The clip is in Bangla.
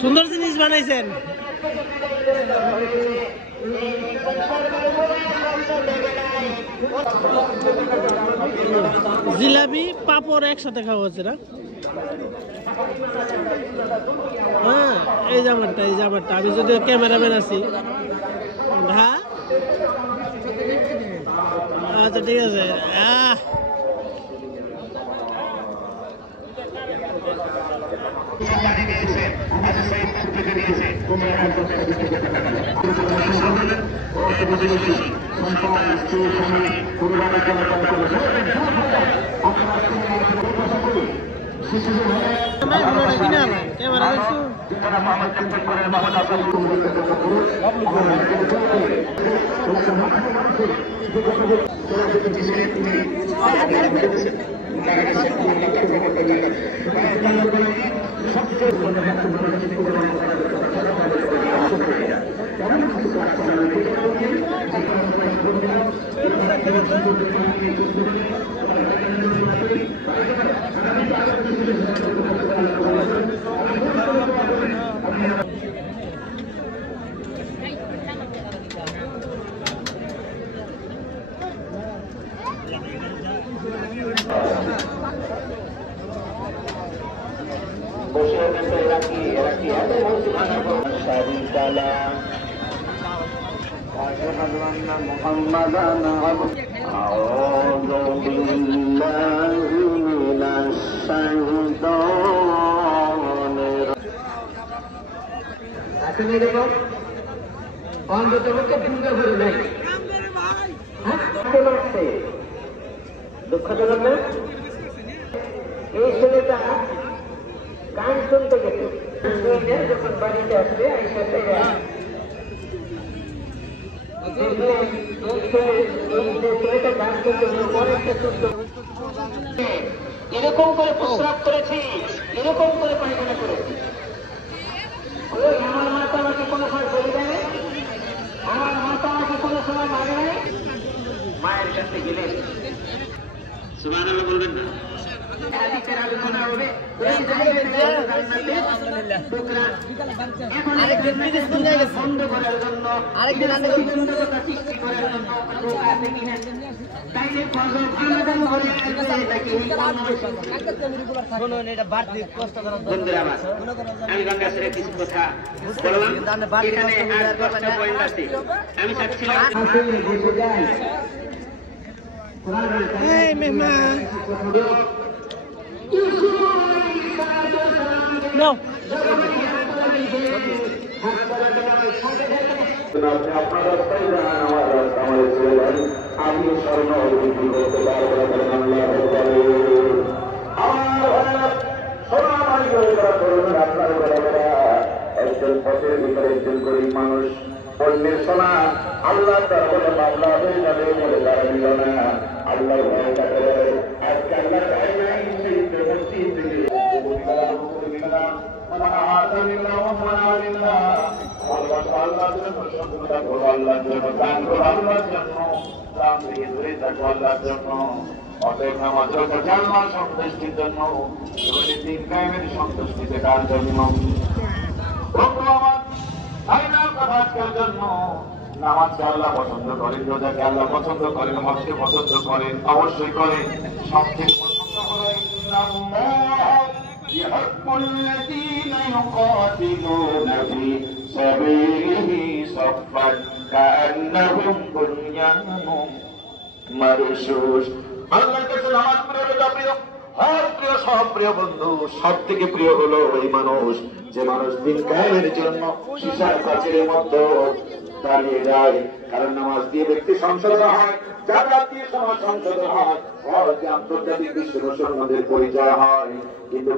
সুন্দর জিনিস বানাইছেন। জিলাপি পাপড় একসাথে খাওয়া হচ্ছে না? হ্যাঁ, এই জামারটা আমি যদি ক্যামেরাম্যান আছি। হ্যাঁ আচ্ছা ঠিক আছে। দুঃখজনক না? এই ছেলেটা গান শুনতে গেছে, যখন বাড়িতে আসবে এরকম করে প্রস্রাব করেছি, এরকম করে পায়খানা করেছি। আমার মাতা আমাকে কোনো সময় বলে দেয়, আমার মাতা আমাকে কোনো সময় মানে নেয়। মায়ের কাছে গেলে সুবহানাল্লাহ বলবেন না? আলোচনা হবে বন্ধ করার জন্য, আরেকদিন সৃষ্টি করার জন্য আমি গঙ্গা ছেড়ে কিছু কথা বললাম। এখানে আর 10টা পয়েন্ট আছে। আমি চাচ্ছিলাম Hey, Mehman. No. মানুষ অন্যের সোনা আল্লাহ তারা বলে মামলা হয়ে যাবে বলে তারা নিল না। আল্লাহ ভয় কাটে আজকে আল্লাহ চাই নাই মসজিদ থেকে আল্লাহর জন্য শত্রুতা করো, আল্লাহর জন্য দান করো, আল্লাহর জন্য দাম থেকে দূরে থাকো, আল্লাহর জন্য। অতএব নামাজ জানমাল সন্তুষ্টির জন্য, দিন কায়েমের সন্তুষ্টিতে কার জন্য? আজকের জন্য নামাজকে আল্লাহ পছন্দ করেন, রোজাকে আল্লাহ পছন্দ করেন, হজকে পছন্দ করেন, অবশ্যই করেন। সবচেয়ে পছন্দ করেন আল্লাহর কাছে নামাজ প্রিয়, হজ প্রিয়, সব প্রিয় বন্ধু। সব থেকে প্রিয় হলো ওই মানুষ যে মানুষ দিন কায়েমের জন্য সীসার প্রাচীরের মধ্যে দাঁড়িয়ে যায়। কারণ নামাজ দিয়ে ব্যক্তি সংশোধন হয়, জাকাত দিয়ে সমাজ সংশোধন হয়, হজ আন্তর্জাতিক বিশ্ব মুসলমানদের পরিচয় হয়। কিন্তু